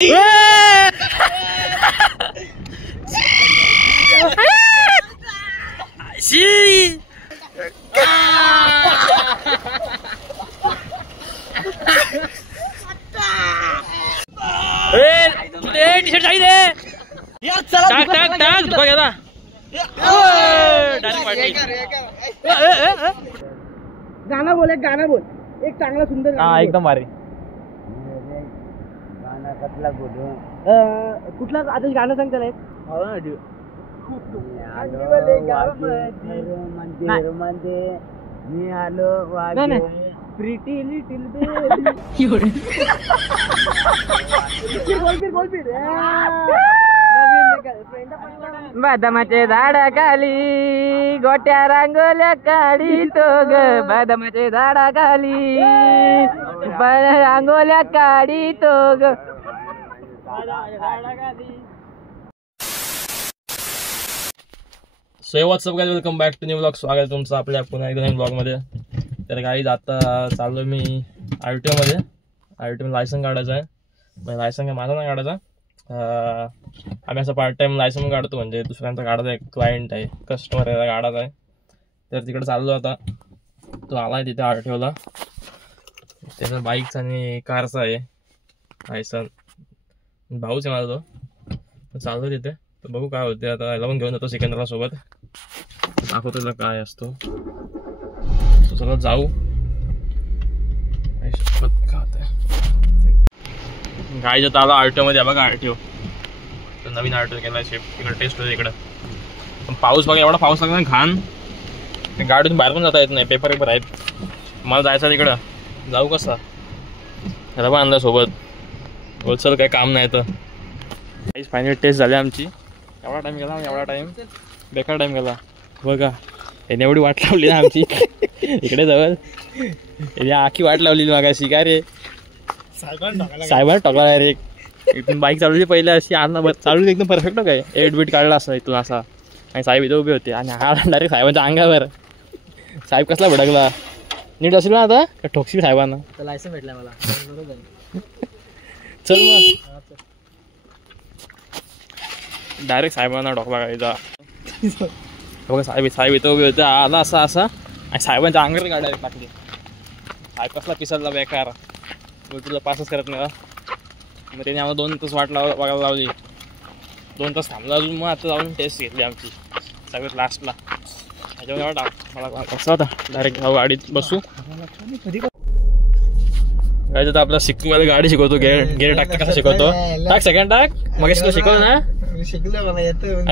T-shirt चाहिए यार, चला टाक टाक टाक धोका गेला डायरेक्ट पार्टी। गाणं बोल, एक गाणं बोल, एक चांगला सुंदर गाणं। हा एकदम भारी गाणं कसला बोलू? कुठला आदेश गाणं सांग त्याला एक। मी आलो वागे प्रीटी लिटिल बेबी। बोल फिर बदामाचे झाडाखाली गोट्या रांगोल्या काढी तो ग, बदामाचे झाडाखाली रांगोल्या काढी तो ग। So what's up guys, welcome back to new blog. स्वागत आहे तुमचं आपल्या पुन्हा एकदा ब्लॉग मध्ये। तर गाईज आता चाललो मी RTO मध्ये। RTO मध्ये लायसन काढायचं आहे, म्हणजे लायसन काय माझा नाही काढायचा, आम्ही असं पार्ट टाइम लायसन काढतो, म्हणजे दुसऱ्यांचा काढायचा आहे, क्लायंट आहे, कस्टमर आहे, काढायचा आहे। तर तिकडे चाललो आता, तो आला आहे तिथे RTOला, त्याचा बाईकचा आणि कारचा आहे लायसन, भाऊच आहे माझा तो। चाललो तिथे, तर बघू काय होते आता। याला पण घेऊन जातो सिकंदरला सोबत, दाखवतो त्याला काय असतो। तो चला जाऊ। गाय जाता आला RTO मध्ये, बघा RTO तर नवीन RTO केला शिफ्ट, तिकडे टेस्ट होते तिकडं। पण पाऊस बघा, एवढा पाऊस लागला ना, घाण, गाडीतून बाहेर पण जाता येत नाही, पेपर आहेत। मला जायचं तिकडं, जाऊ कसा, त्याला पण आणलं सोबत, बोलचाल काही काम नाही तर। फायनल टेस्ट झाली आमची, एवढा टाइम गेला, एवढा टाइम बेकार टाइम गेला बघा। याने एवढी वाट लावली ना आमची इकडे जवळ, याने आखी वाट लावलेली मागाशी, काय रे साहेबांना टोकला रे। इथून बाईक चालवली पहिले अशी, आणला चालू एकदम परफेक्ट काय 8 बीट काढला असं इथून असा, आणि साहेब इथं उभे होते, आणि हा डायरेक्ट साहेबांच्या अंगावर। साहेब कसला भडकला, नीट असेल ना आता का ठोकशील साहेबांना? लायसन भेटला मला, चल मग डायरेक्ट साहेबांना ठोकला गायचा बघा। साहेब इथं उभे होते, आला असा असा, आणि साहेबांच्या अंगावर गाड्या टाकली। साहेब कसला पिसाला बेकार, तुला पासच करत नाही का। मग त्याने आम्हाला 2 तास वाट बघायला लावली, 2 तास थांबला अजून। मग आता जाऊन टेस्ट घेतली आमची सगळ्यात लास्टला। त्याच्यामध्ये एवढा मला कसं होता, डायरेक्ट गाडीत बसू गायचं तर आपला शिकवायला, गाडी शिकवतो, गेअर टाकता कसा शिकवतो, टाक सेकंड टाक, मग तुला शिकवलं ना,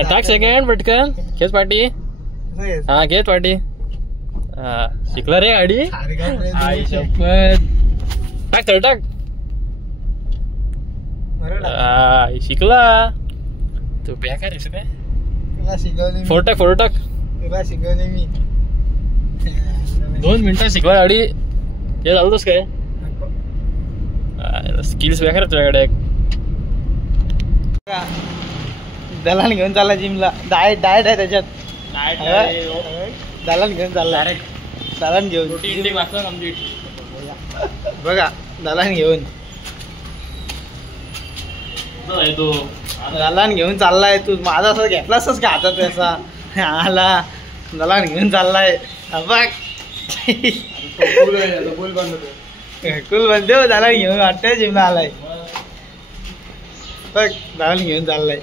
टाक सेकंड पटकन, खेच पाठी, हा खेच पाठी, हा शिकला रे गाडी, आई शपथ, टाक थर्ड टाक, शिकला तू बेकार आहेस काय, फोर टाक तुला शिकवले मी 2 मिनिटात शिकवा गाडी, हे चालतोस काय, स्किल्स बेकार आहेत तुझ्याकडे। दलाल घेऊन चालला जिमला, डाएट आहे त्याच्यात, दलाल घेऊन चालला, दलाल घेऊन बघा, दलाल घेऊन दलाल घेऊन चाललाय तू। माझा असं घेतला असंच का हातात त्याचा, आला दलाल घेऊन चाललाय बघ। कुल बंद हो, दलाल घेऊन वाटतंय जिमला आलाय बघ, दलाल घेऊन चाललाय।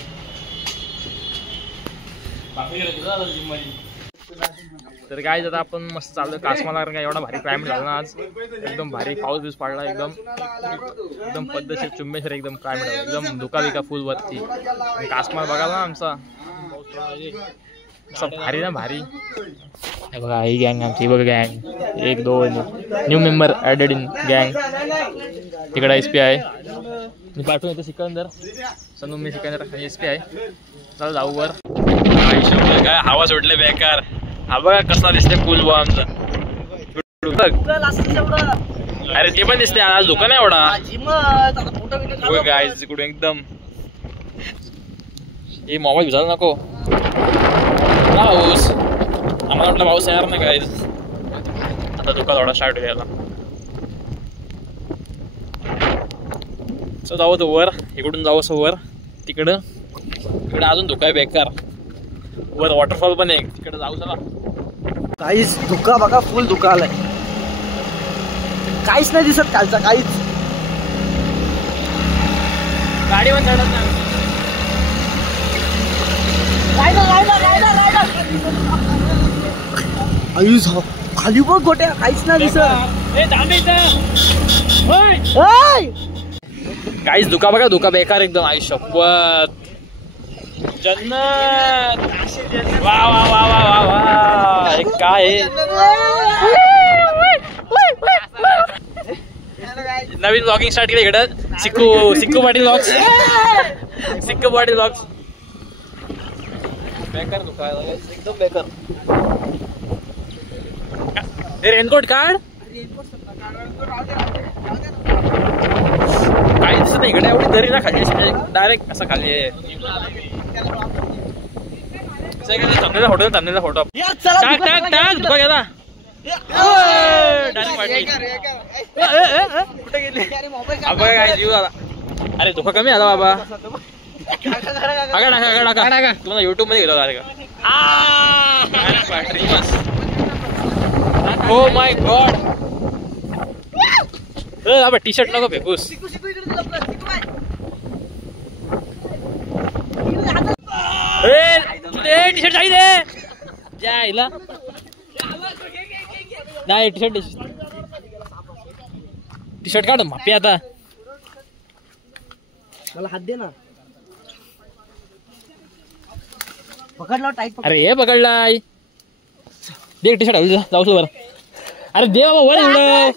तर काय आता आपण मस्त चाललोय कासमाला, काय एवढा भारी क्लायमेट झाला ना आज, एकदम भारी पाऊस बिऊस पडला, एकदम पद्धतशीर चुंबेशीर एकदम क्लायमेट, एकदम धुका बिका फुल वरती। कासमाल बघायला ना आमचा असं भारी ना भारी। हे बघा ही गँग आमची, बघा गँग 1 2 न्यू मेंबर ॲडेड इन गँग। तिकडे SP आहे, मी पाठवून येतो सिकंदर, सनू मी सिकंदर, SP आहे। चला जाऊ वर। काय हवा सोडले बेकार, हा बघा कसा दिसते पूल बा आमचा, अरे ते पण दिसते आज, धोका नाही एवढा गाईज तिकडून एकदम। हे मोबाईल भिजायला नको, पाऊस आम्हाला वाटलं पाऊस येणार नाही गाईज, आता धोका थोडा स्टार्ट व्हायला। सो जाऊ तो वर, इकडून जाऊ असं वर. तिकडं अजून धुका आहे बेकार. वर वॉटरफॉल पण आहे, तिकडे जाऊ चला. काहीच धुका बघा, फुल धुका आलाय. काहीच नाही दिसत खालचा, काहीच. गाडी पण चढत नाही. खाली बघ गोट्या, काहीच नाही दिसत. काहीच धुका बघा, धुका बेकार एकदम. आई शपथ, जन्नत. वा वा वा वा वा वा, काय नवीन ब्लॉगिंग स्टार्ट केलं इकडं. सिक्कू पाटील ब्लॉग्स. सिक्कू पाटील ब्लॉग्स. बेकार धुका एकदम बेकार. रेनकोट काढ. काही दिसत नाही इकडे. एवढी दरी ना खाली, डायरेक्ट असं खाली आहे. फोटो थांबलेला फोटो टाक टाक टाक. धुका गेला डायरेक्ट. कुठे गेले काय जीव आला. अरे धुका कमी आला बाबा. टाका तुम्हाला युट्यूब मध्ये गेलो डायरेक्ट. Oh my God. बाबा टी शर्ट नको फेकूस. टी शर्ट चाहिए जायला. नाही टी शर्ट काढ मापी आता. मला हात दे ना. पकडला टाईट. अरे हे पकडला. दे टी शर्ट जाऊ वर. अरे दे बाबा वर एवढं.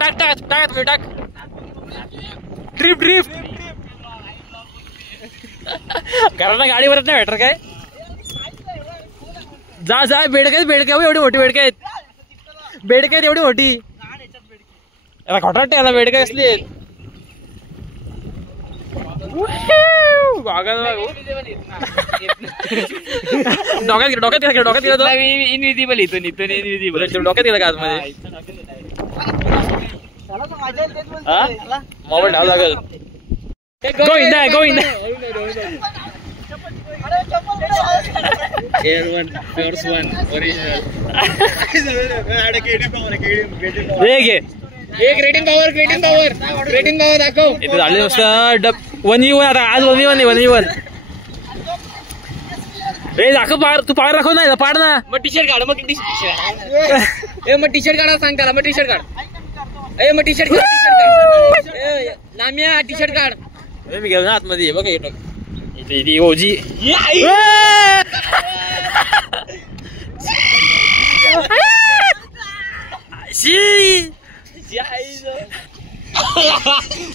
टाक टाक टाक टाक. ड्रिफ्ट घराला गाडीवरच नाही भेटर काय. जा जा. बेडकाय एवढी मोठी बेडकाय आहेत. बेडकाय एवढी मोठी. याला खोटाटे याला बेडकाय असली आहेत. डोक्यात गेला इनविजिबल. इथून डोक्यात गेला का आतमध्ये. मोबाईल ढाव लागेल. गोविंदा एक रेटिंग पावर दाखव. इथे झाले नुसतं 1v1 आता. आज 1v1. रे दाखव पार. तू पार दाखव ना. पाड ना. मग टी शर्ट काढ. मग टी शर्ट काढा सांग त्याला. मग टी शर्ट काढ. मग टी शर्ट काढ. नाम्या टी शर्ट काढ. मी गेलो ना आतमध्ये. बघा इथे ओजी.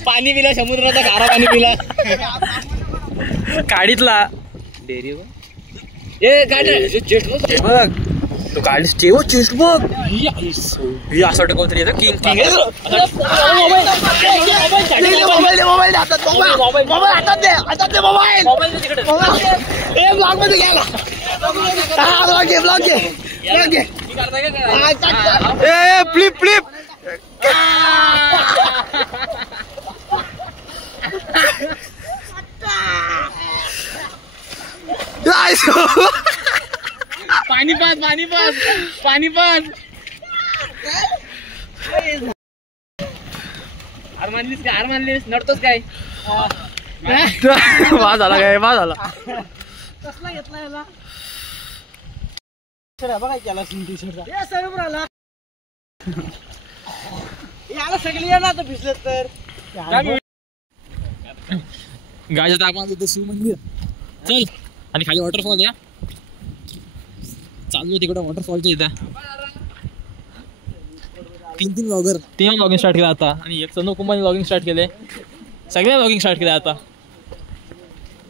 पाणी पिला. समुद्राचा खारा पाणी पिला. काडीतला डेअरी बघ. तू काढलीस चेस्ट बघ. असं वाटतं कोणतरी येतं. King flip. पाणी पास. हार मानलीस नडतोस काय. वा झाला काय. वा झाला. कसला घेतला याला. बघा त्याला टी शर्ट सर्व आला. याला सगळी येणार आता भिजलेत तर. गायचं तापमान तिथे शिव मंदिर. चल. आणि खाली वॉटरफॉल या. चालू तिकडं वॉटरफॉलच्या इथं. 3 ब्लॉगर. 3 ब्लॉगिंग स्टार्ट केलं आता. आणि एक सनू कुंभाने ब्लॉगिंग स्टार्ट केले. सगळ्या ब्लॉगिंग स्टार्ट केलं आता.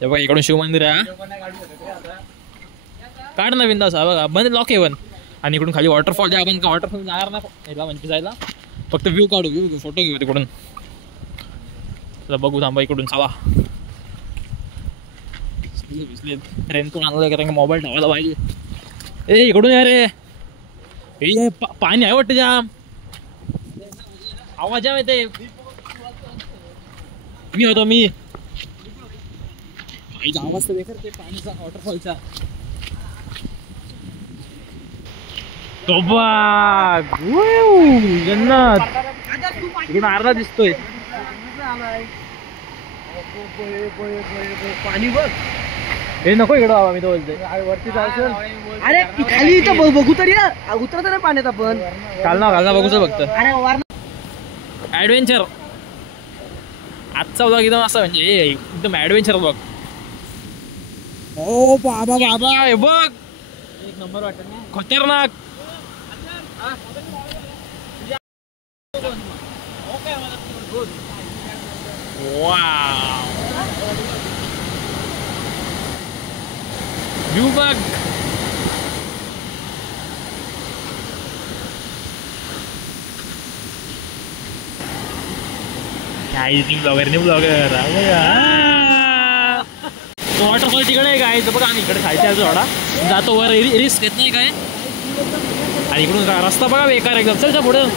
हे बघा इकडून शिव मंदिर आहे. काढ ना बिंदास. बघा बंद लॉक आहे. आणि इकडून खाली वॉटरफॉल द्या. आपण वॉटरफॉल जाणार ना याला म्हणजे जायला. फक्त व्ह्यू काढू. व्ह्यू फोटो घेऊ तिकडून. बघू थांबा इकडून. चला रेनकोट आणलं कारण मोबाईल ठेवायला पाहिजे. ए इकडून या रे. पाणी आहे वाटतं जाम. आवाज जाम येते. मी होतो मी. आवाज तर बेकार ते पाणीचा वॉटरफॉलचा. जन्नत इकडून अर्धा दिसतोय. पाणी बघ. हे नको इकडं बाबा मी तो बोलतोय वरती जायचं. अरे खाली इथं बघू तरी उतरत ना पाण्यात आपण. घाल ना बघूच फक्त. अरे ऍडव्हेंचर आजचा ब्लॉग एकदम असं म्हणजे एकदम ऍडव्हेंचर ब्लॉग. ओ बाबा हे बघ एक नंबर वाटत ना. खतरनाक. व्ह्यू बघ. ब्लॉगर वॉटरफॉल तिकडे आहे काय बघा. आणि इकडे खायचं आहे थोडा जातो वर. रिस्क घेत नाही काय. आणि इकडून रस्ता बघा बेकार एकदम. चल पुढं.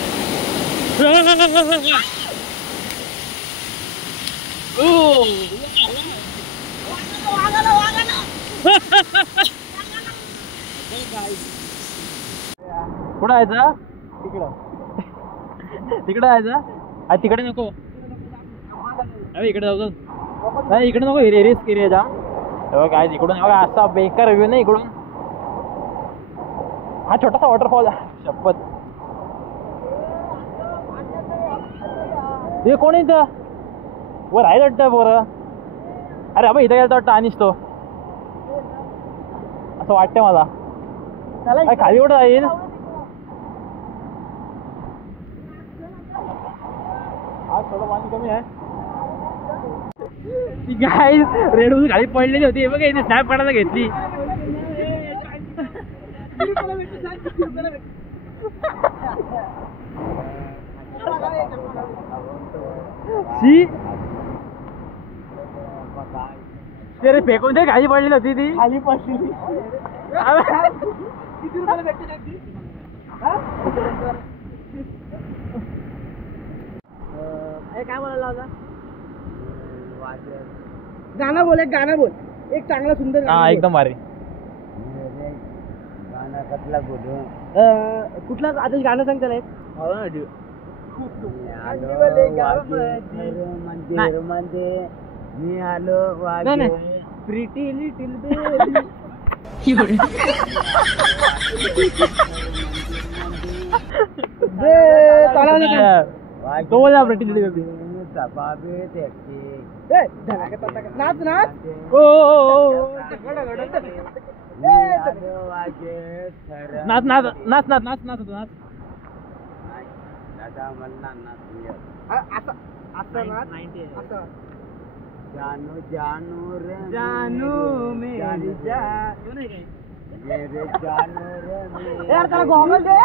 कुठं जायचं. तिकडं जायचं. तिकडे नको. अरे इकडे जाऊ. नाही इकडे नको. रिस्क एरिया जा. काय इकडून बघा असा बेकार व्ह्यू नाही इकडून. हा छोटासा वॉटरफॉल. शपथ. हे कोण इथं वर आहे वाटतं पोरं. अरे अबा इथं गेलं वाटतं. आणिस तो असं वाटतं मला. खाली कुठं जाईल. आज थोडं पाणी कमी आहे. काय रेड बुल गाडी पडलेली होती. बघा इथे स्नॅप काढायला घेतली. रे फेकून ते गाडी पडलेली होती ती. खाली पडली. काय बोलायला होता. गाणं बोल. एक गाणं बोल. एक चांगला सुंदर. हा एकदम भारी गाणं. कुठला बोलू. कुठला आधी गाणं सांग त्याला. मी आलो प्रिटी लिटिल बेबी. तो बोला प्रिटी लिटिल बेबी. नाच नाच. नाच नाच नाच नाच नाच नाच नाच. जानू जानू रे जानू मेरी जानू मेरे जानू रे. यार त्याला गॉगल दे.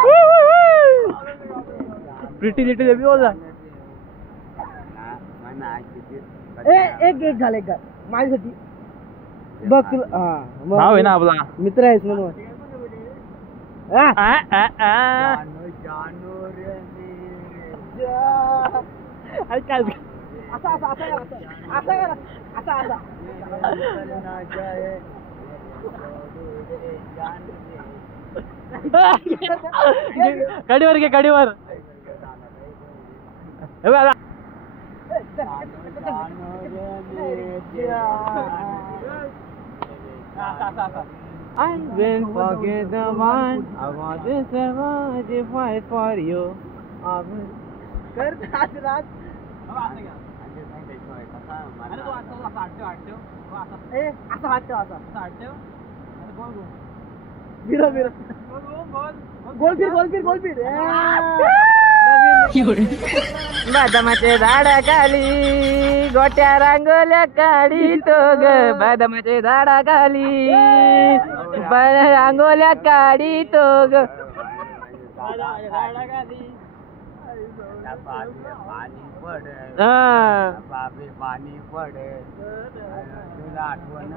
प्रिटी लिटिल बेबी बोल. एक घाल माझ्यासाठी बघ. तुला भाव आहे ना आपला. मित्र आहेस म्हणून. गाडीवर घे गाडीवर. I will forget the one I want to survive if I for you. कर रात रात. असं वाटतं असं बिरो बिरो. गोल फिर. बदामाचे झाडाखाली गोट्या रांगोल्या काढी तो ग. बदामाचे झाडाखाली रांगोल्या काढी तो ग. पाणी पड बाबे पाणी पड तुला आठवण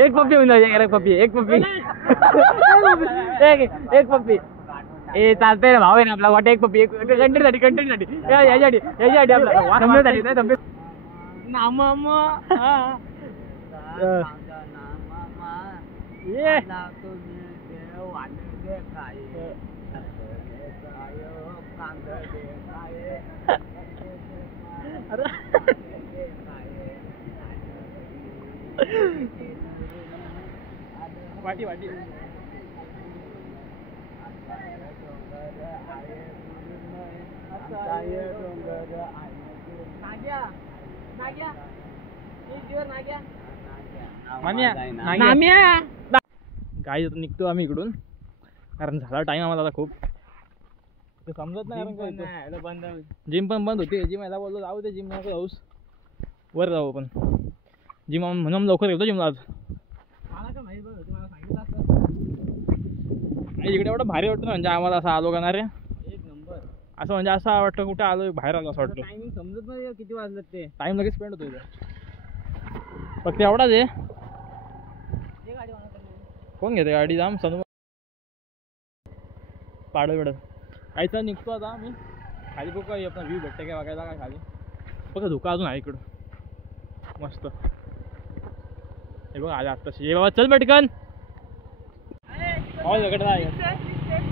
एक पप्पी होऊन जाऊ एक पप्पी एक पप्पी ए चालतंय ना भाव आहे ना आपला वाटे एक पप्पी एक कंटेंट याच्यासाठी आपला तब्येत नाही तब्येत ये वाटी गाई निघतो आम्ही इकडून कारण झाला टाइम आम्हाला खूप समजत नाही बंद जिम पण बंद होती जिम याला बोललो जाऊ ते जिम नको जाऊस वर जाऊ पण जिम म्हणून लवकर येतो जिमला आज इकडे एवढं भारी वाटतं म्हणजे आम्हाला असं आलो का रे एक नंबर असं म्हणजे असं वाटतं कुठं आलो बाहेर आलो असं वाटतं टायमिंग समजत नाही किती वाजलं ते टाइम लगेच स्पेंड होतो इथं फक्त एवढाच आहे कोण घेते गाडी जाम सनू पाडं बिडत काहीच निघतो आता आम्ही खाली बघू आपला व्ह्यू भेटते काय बघायला काय खाली बघा धुका अजून आहे इकडं मस्त हे बघा आले आत्ताशी ये बाबा चल पटकन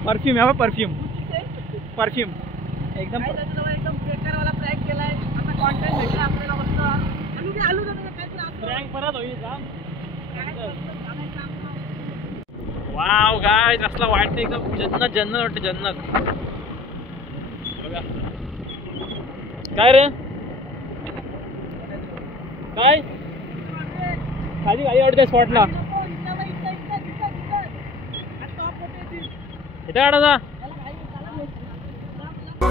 परफ्यूम आहे परफ्यूम एकदम परत होईल वाव गाय कसला वाटतं एकदम जन्नत वाटतं जन्नत काय रे काय खाली गाडी वाटते स्पॉटला इथे काढा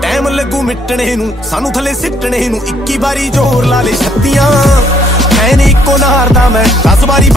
टाइम लगू मिटने नू सानू थले सिटने नू 21 बारी जोर ला ले छत्तियां मैं इको नारदा मैं 10 बारी